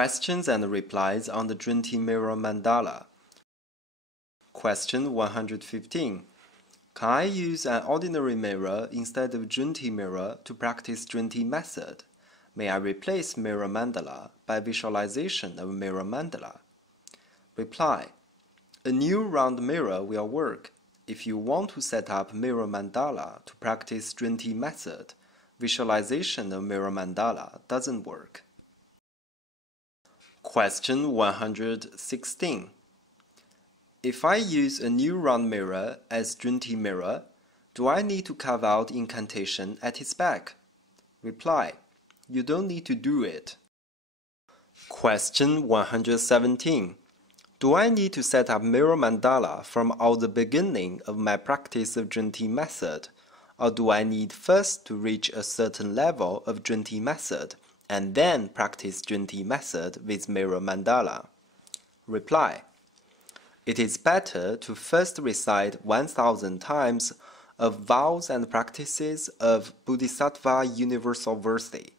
Questions and replies on the Zhunti mirror mandala. Question 115. Can I use an ordinary mirror instead of Zhunti mirror to practice Zhunti method? May I replace mirror mandala by visualization of mirror mandala? Reply. A new round mirror will work. If you want to set up mirror mandala to practice Zhunti method, visualization of mirror mandala doesn't work. Question 116. If I use a new round mirror as Zhunti mirror, do I need to carve out incantation at its back? Reply. You don't need to do it. Question 117. Do I need to set up mirror mandala from all the beginning of my practice of Zhunti method, or do I need first to reach a certain level of Zhunti method and then practice Zhunti method with mirror mandala? Reply. It is better to first recite 1,000 times of vows and practices of Bodhisattva universal virtue,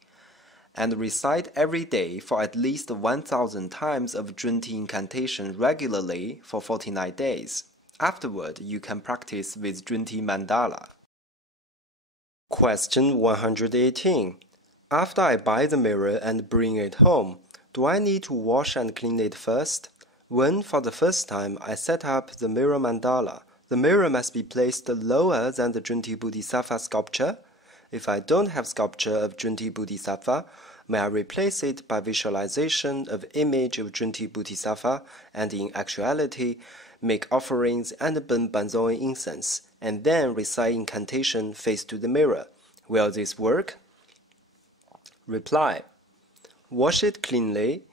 and recite every day for at least 1,000 times of Zhunti incantation regularly for 49 days. Afterward, you can practice with Zhunti mandala. Question 118. After I buy the mirror and bring it home, do I need to wash and clean it first? When, for the first time, I set up the mirror mandala, the mirror must be placed lower than the Zhunti Bodhisattva sculpture. If I don't have sculpture of Zhunti Bodhisattva, may I replace it by visualization of image of Zhunti Bodhisattva and in actuality make offerings and burn benzoin incense, and then recite incantation face to the mirror? Will this work? Reply. Wash it cleanly,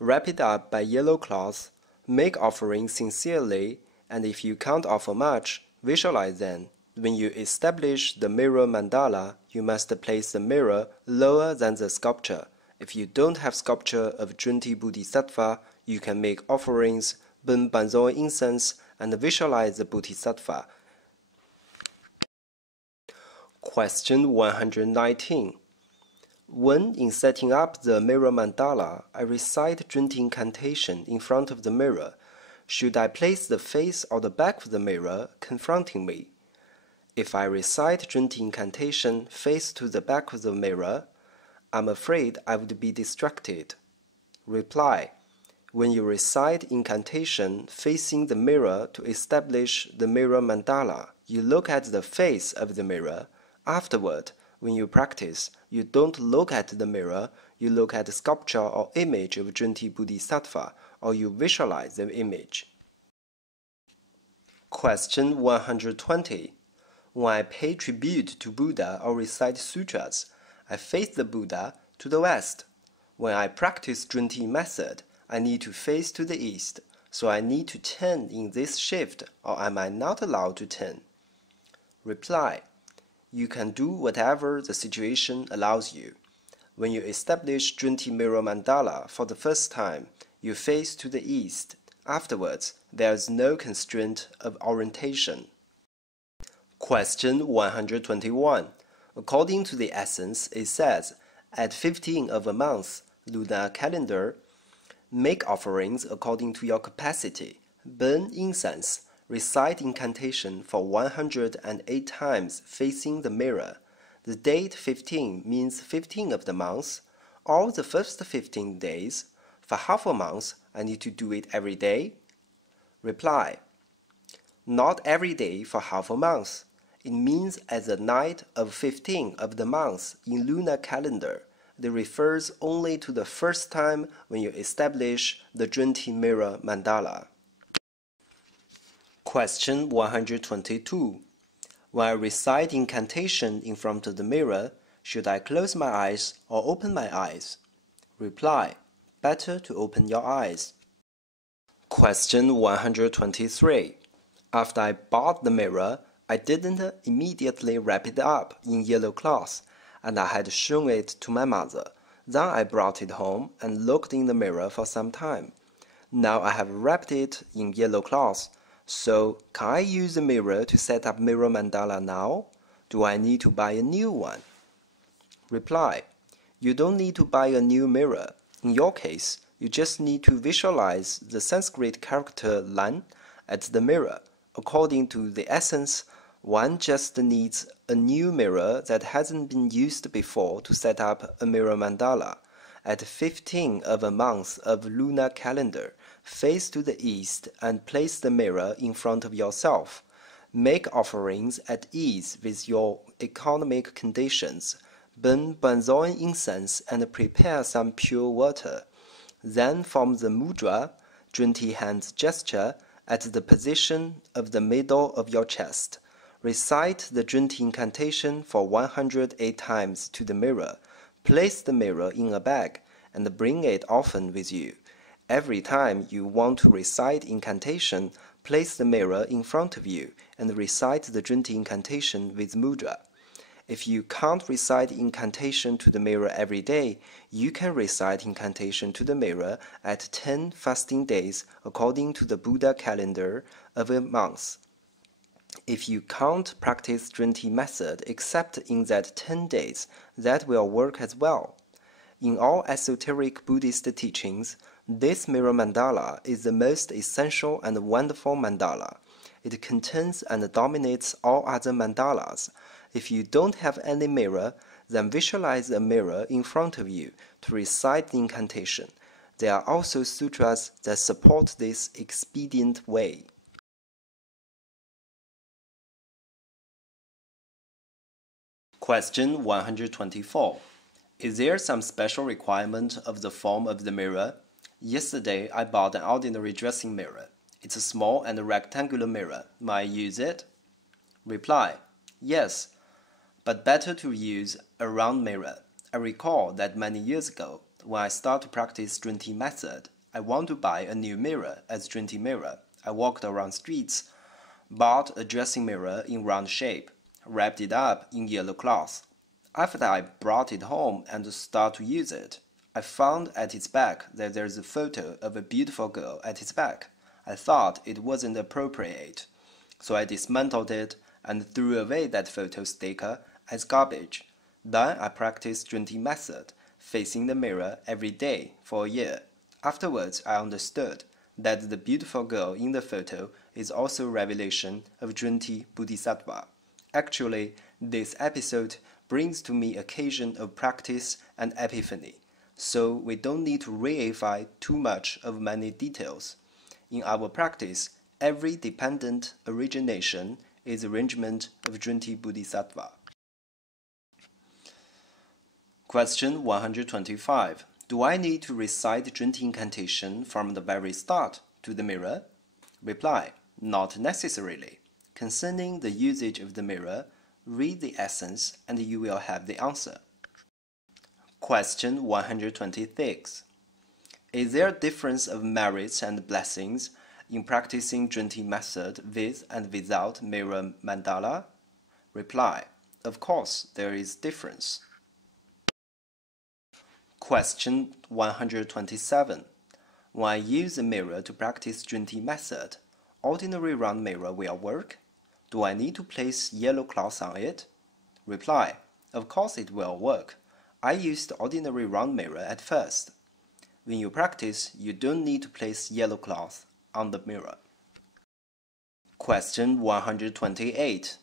wrap it up by yellow cloth, make offerings sincerely, and if you can't offer much, visualize them. When you establish the mirror mandala, you must place the mirror lower than the sculpture. If you don't have sculpture of Zhunti Bodhisattva, you can make offerings, burn benzoin incense, and visualize the Bodhisattva. Question 119. When, in setting up the mirror mandala, I recite Zhunti incantation in front of the mirror, should I place the face or the back of the mirror confronting me? If I recite Zhunti incantation face to the back of the mirror, I'm afraid I would be distracted. Reply. When you recite incantation facing the mirror to establish the mirror mandala, you look at the face of the mirror. Afterward, when you practice, you don't look at the mirror, you look at the sculpture or image of Zhunti Bodhisattva, or you visualize the image. Question 120. When I pay tribute to Buddha or recite sutras, I face the Buddha to the west. When I practice Zhunti method, I need to face to the east, so I need to turn in this shift, or am I not allowed to turn? Reply. You can do whatever the situation allows you. When you establish Zhunti mirror mandala for the first time, you face to the east. Afterwards, there is no constraint of orientation. Question 121. According to the essence, it says, at 15 of a month, lunar calendar, make offerings according to your capacity, burn incense, recite incantation for 108 times facing the mirror. The date 15 means 15 of the month, or the first 15 days. For half a month, I need to do it every day? Reply. Not every day for half a month. It means at the night of 15 of the month in lunar calendar. It refers only to the first time when you establish the Zhunti mirror mandala. Question 122. When I recite incantation in front of the mirror, should I close my eyes or open my eyes? Reply. Better to open your eyes. Question 123. After I bought the mirror, I didn't immediately wrap it up in yellow cloth, and I had shown it to my mother. Then I brought it home and looked in the mirror for some time. Now I have wrapped it in yellow cloth. So, can I use the mirror to set up mirror mandala now? Do I need to buy a new one? Reply. You don't need to buy a new mirror. In your case, You just need to visualize the Sanskrit character lan at the mirror. According to the essence, one just needs a new mirror that hasn't been used before to set up a mirror mandala. At 15 of a month of lunar calendar, face to the east and place the mirror in front of yourself. Make offerings at ease with your economic conditions. Burn benzoin incense and prepare some pure water. Then form the mudra, Zhunti hand gesture, at the position of the middle of your chest. Recite the Zhunti incantation for 108 times to the mirror. Place the mirror in a bag and bring it often with you. Every time you want to recite incantation, place the mirror in front of you and recite the Zhunti incantation with mudra. If you can't recite incantation to the mirror every day, you can recite incantation to the mirror at 10 fasting days according to the Buddha calendar of a month. If you can't practice Zhunti method except in that 10 days, that will work as well. In all esoteric Buddhist teachings, this mirror mandala is the most essential and wonderful mandala. It contains and dominates all other mandalas. If you don't have any mirror, then visualize a mirror in front of you to recite the incantation. There are also sutras that support this expedient way. Question 124. Is there some special requirement of the form of the mirror? Yesterday, I bought an ordinary dressing mirror. It's a small and rectangular mirror. May I use it? Reply: yes, but better to use a round mirror. I recall that many years ago, when I started to practice Zhunti method, I want to buy a new mirror as Zhunti mirror. I walked around streets, bought a dressing mirror in round shape, wrapped it up in yellow cloth. After I brought it home and started to use it, I found at its back that there's a photo of a beautiful girl at its back. I thought it wasn't appropriate, so I dismantled it and threw away that photo sticker as garbage. Then I practiced Zhunti method, facing the mirror every day for a year. Afterwards, I understood that the beautiful girl in the photo is also a revelation of Zhunti Bodhisattva. Actually, this episode brings to me occasion of practice and epiphany, so we don't need to reify too much of many details. In our practice, every dependent origination is arrangement of Zhunti Bodhisattva. Question 125. Do I need to recite Zhunti incantation from the very start to the mirror? Reply: not necessarily. Concerning the usage of the mirror, read the essence and you will have the answer. Question 126. Is there a difference of merits and blessings in practicing Zhunti method with and without mirror mandala? Reply: of course there is difference. Question 127. When I use a mirror to practice Zhunti method, ordinary round mirror will work? Do I need to place yellow cloth on it? Reply: of course it will work. I used ordinary round mirror at first. When you practice, you don't need to place yellow cloth on the mirror. Question 128.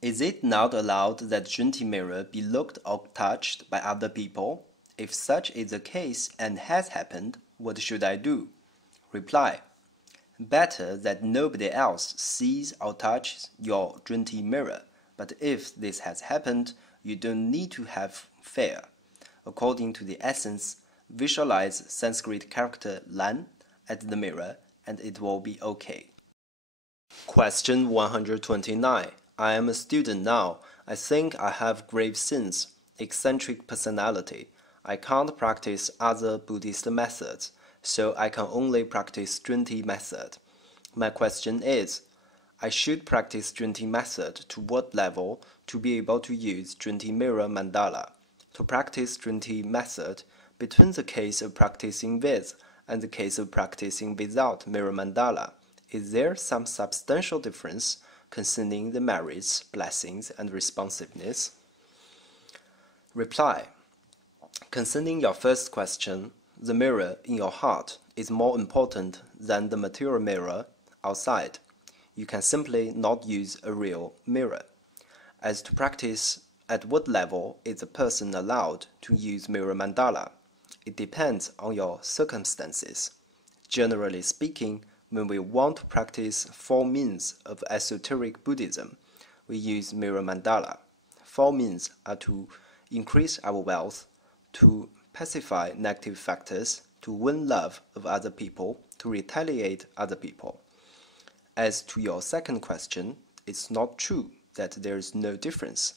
Is it not allowed that Zhunti mirror be looked or touched by other people? If such is the case and has happened, what should I do? Reply: better that nobody else sees or touches your Zhunti mirror, but if this has happened, you don't need to have fear. According to the essence, visualize Sanskrit character lan at the mirror and it will be okay. Question 129. I am a student now. I think I have grave sins, eccentric personality. I can't practice other Buddhist methods, so I can only practice Zhunti method. My question is, I should practice Zhunti method to what level to be able to use Zhunti mirror mandala? To practice Zhunti method, between the case of practicing with and the case of practicing without mirror mandala, is there some substantial difference concerning the merits, blessings, and responsiveness? Reply: concerning your first question, the mirror in your heart is more important than the material mirror outside, you can simply not use a real mirror. As to practice, at what level is a person allowed to use mirror mandala? It depends on your circumstances. Generally speaking, when we want to practice 4 means of esoteric Buddhism, we use mirror mandala. 4 means are to increase our wealth, to pacify negative factors, to win love of other people, to retaliate other people. As to your second question, it's not true that there is no difference.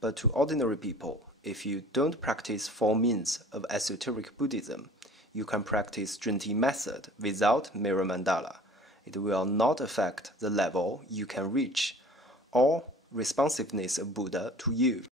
But to ordinary people, if you don't practice 4 means of esoteric Buddhism, you can practice Zhunti method without mirror mandala. It will not affect the level you can reach or responsiveness of Buddha to you.